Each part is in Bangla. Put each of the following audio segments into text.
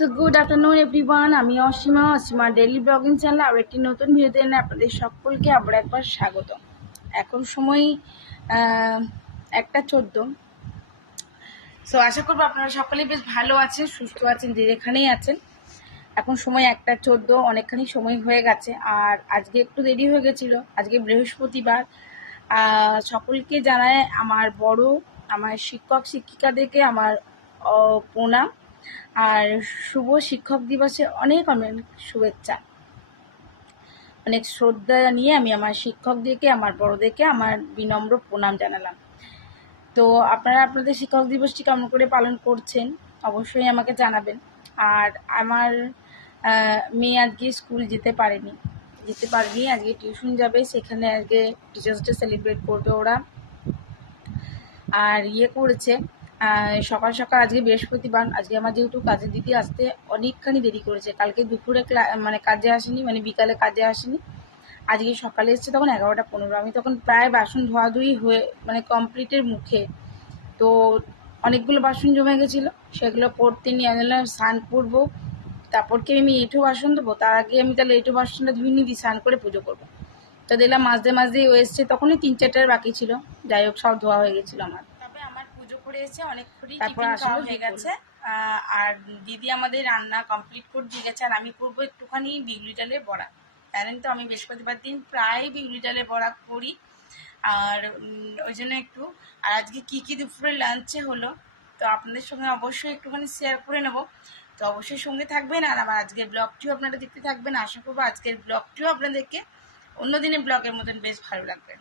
সো গুড আফটারনুন এভরিওয়ান, আমি অসীমা ডেইলি ব্লগিং চ্যানেল আর একটি নতুন ভিডিওতে এনে আপনাদের সকলকে আবার একবার স্বাগত। এখন সময় 1:14। সো আশা করবো আপনারা সকলেই বেশ ভালো আছেন, সুস্থ আছেন, যে যেখানেই আছেন। এখন সময় 1:14, অনেকখানি সময় হয়ে গেছে। আর আজকে একটু দেরি হয়ে গেছিলো, আজকে বৃহস্পতিবার। সকলকে জানায় আমার শিক্ষক শিক্ষিকাদেরকে আমার প্রণাম আর শুভ শিক্ষক দিবসের অনেক অনেক শুভেচ্ছা, অনেক শ্রদ্ধা নিয়ে আমি আমার শিক্ষকদেরকে, আমার বড়দেরকে আমার বিনম্র প্রণাম জানালাম। তো আপনারা আপনাদের শিক্ষক দিবসটি কেমন করে পালন করছেন অবশ্যই আমাকে জানাবেন। আর আমার মেয়ে আজকে স্কুল যেতে পারেনি, আজকে টিউশন যাবে, সেখানে আজকে টিচার্স ডে সেলিব্রেট করবে ওরা। আর করেছে সকাল সকাল, আজকে বৃহস্পতিবার, আজকে আমার যেহেতু কাজের দিদি আসতে অনেকখানি দেরি করেছে। কালকে দুপুরে কাজে আসেনি, বিকালে কাজে আসেনি, আজকে সকালে এসছে তখন 11:15। আমি তখন প্রায় বাসন ধোয়াধুয়ি হয়ে কমপ্লিটের মুখে। তো অনেকগুলো বাসন জমে গেছিলো, সেগুলো পড়তে নিয়ে গেলাম। স্নান করবো, তারপর কি আমি এঁঠো বাসন দেবো, তার আগে আমি তাহলে এঁঠো বাসনটা ধুয়ে নিয়ে স্নান করে পুজো করবো। তো দেখলাম মাঝে ও এসছে, তখনই 3-4টার বাকি ছিল। যাই হোক, সব ধোয়া হয়ে গেছিলো আমার। তবে আমার পুজো করে এসে অনেকক্ষণই তারপর খাওয়া হয়ে গেছে। আর দিদি আমাদের রান্না কমপ্লিট করে দিয়ে গেছে। আর আমি করবো একটুখানি বিউলি ডালের বড়া। জানেন তো আমি বৃহস্পতিবার দিন প্রায় বিউলি ডালের বড়া করি। আর ওই জন্য একটু, আর আজকে কী দুপুরে লাঞ্চে হলো তো আপনাদের সঙ্গে অবশ্যই একটুখানি শেয়ার করে নেব। তো অবশ্যই সঙ্গে থাকবেন আর আমার আজকের ব্লগটিও আপনারা দেখতে থাকবেন। আশা করবো আজকের ব্লগটিও আপনাদেরকে অন্যদিনের ব্লগের মতন বেশ ভালো লাগবে।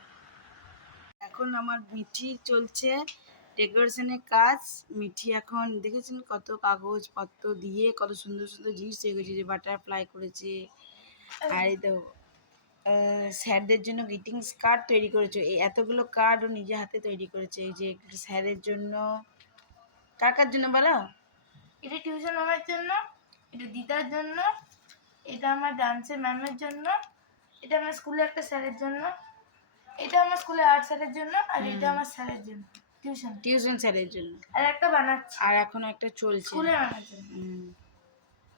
এখন আমার মিঠি চলছে ডেকোরেশনের কাজ। মিঠি এখন দেখেছেন কত কাগজপত্র দিয়ে কত সুন্দর সুন্দর জিনিস রেখেছে, যে বাটারফ্লাই করেছে। আর এই তো স্যারদের জন্য গ্রিটিংস কার্ড তৈরি করেছে। এই এতগুলো কার্ড ও নিজে হাতে তৈরি করেছে। এই যে স্যারের জন্য, কার জন্য বলো? এটা টিউশন ম্যামের জন্য, এটা দিদার জন্য, এটা আমার ডান্সের ম্যামের জন্য, এটা আমার স্কুলে একটা স্যারের জন্য, এটা আমার স্কুলে আর্ট স্যারের জন্য, আর এটা আমার স্যারের জন্য, টিউশন স্যারের জন্য। আর একটা বানাচ্ছি, আর এখনো একটা চলছে স্কুলে বানার জন্য।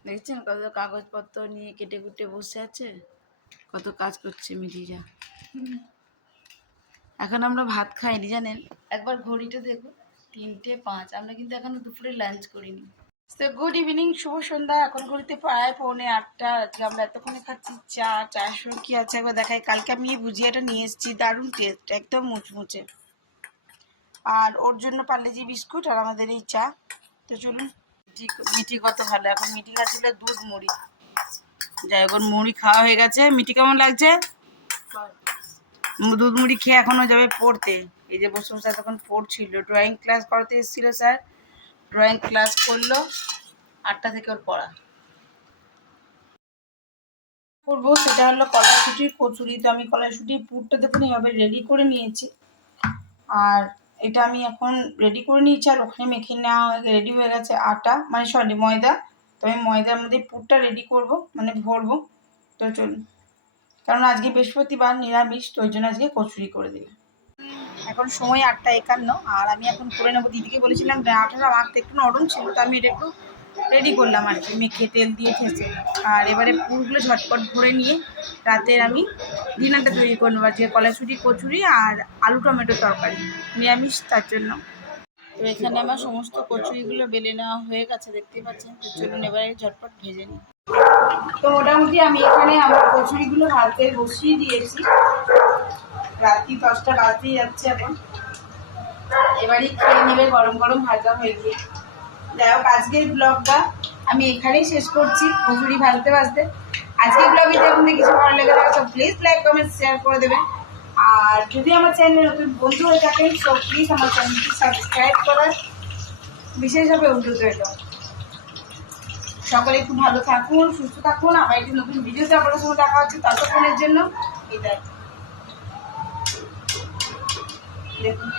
দেখছেন কত কাগজপত্র নিয়ে কেটে কুটে বসে আছে, কত কাজ করছে মিঠিরা। এখন আমরা ভাত খাইনি জানেন, একবার ঘড়িটা দেখুন 3:05, আমরা কিন্তু এখনো দুপুরে লাঞ্চ করিনি। তো গুড ইভিনিং, শুভ সন্ধ্যা। এখন ঘড়িতে প্রায় 7:45। আজকে আমরা এতক্ষণে খাচ্ছি চায়ের সঙ্গে কি আছে একবার দেখাই। কালকে আমি এই ভুজিয়াটা নিয়ে এসেছি, দারুণ টেস্ট, একদম মুচমুচে। আর ওর জন্য পার্লেজি বিস্কুট আর আমাদের এই চা। তো চলুন, মিঠি কত ভালো, এখন মিঠি খাচ্ছিল দুধ মুড়ি। যাই হোক, মুড়ি খাওয়া হয়ে গেছে। মিঠি কেমন লাগছে? দুধ মুড়ি খেয়ে এখনো যাবে পড়তে। এই যে বসে বসে তখন পড়ছিল, ড্রয়িং ক্লাস করাতে এসেছিল স্যার, ড্রয়িং ক্লাস করলো। 8টা থেকে ওর পড়া। করবো সেটা হলো কড়াইশুঁটির কচুরি। তো আমি কড়াইশুঁটির পুরটা দেখুন এইভাবে রেডি করে নিয়েছি। আর এটা আমি এখন রেডি করে নিয়েছি, আর ওখানে মেখে নেওয়া রেডি হয়ে গেছে আটা, ময়দা। তো আমি ময়দার মধ্যে পুরটা রেডি করবো, ভরবো। তো চলুন, কারণ আজকে বৃহস্পতিবার নিরামিষ, তো ওই জন্য আজকে কচুরি করে দিলাম। এখন সময় 8:51, আর আমি এখন করে নেবো। দিদিকে বলেছিলাম আটাটা মাখতে, একটু নরম ছিল, তো আমি এটা একটু রেডি করলাম আর কি, মেখে তেল দিয়ে ঠেসে। আর এবারে পুরগুলো ঝটপট ভরে নিয়ে রাতের আমি ডিনারটা তৈরি করে নেবো। আজকে কড়াইশুঁটি কচুরি আর আলু টমেটোর তরকারি, নিরামিষ তার জন্য। তো এখানে আমার সমস্ত কচুরিগুলো বেলে নেওয়া হয়ে গেছে, দেখতেই পাচ্ছেন। তো চলুন এবারে ঝটপট ভেজে নিই। তো মোটামুটি আমি এখানে আমার কচুরিগুলো ভাজতে বসিয়ে দিয়েছি। রাত্রি 10টা বাজতেই যাচ্ছে এখন, এবারই খেয়ে নেবে গরম গরম ভাজা হয়ে গিয়ে। যাই হোক, আজকের ব্লগটা আমি এখানেই শেষ করছি, কচুরি ভাজতে ভাজতে। আজকের ব্লগে যখন কিছু ভালো লেগে থাকে তো প্লিজ লাইক কমেন্ট শেয়ার করে দেবেন। আর যদি আমার চ্যানেলে নতুন বন্ধু হয়ে থাকেন তো প্লিজ আমার চ্যানেলটি সাবস্ক্রাইব করার বিশেষভাবে অনুরোধ রইল। সকলে একটু ভালো থাকুন, সুস্থ থাকুন। আমার একটি নতুন ভিডিওতে আপনাদের সঙ্গে দেখা হচ্ছে, ততক্ষণের জন্য বিদায়। দেখুন।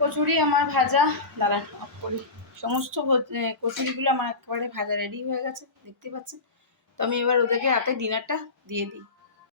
কচুরি আমার ভাজা, দাঁড়ান অফ করি। সমস্ত কচুরিগুলো আমার একেবারে ভাজা রেডি হয়ে গেছে, দেখতে পাচ্ছেন। তো আমি এবার ওদেরকে রাতে ডিনারটা দিয়ে দিই।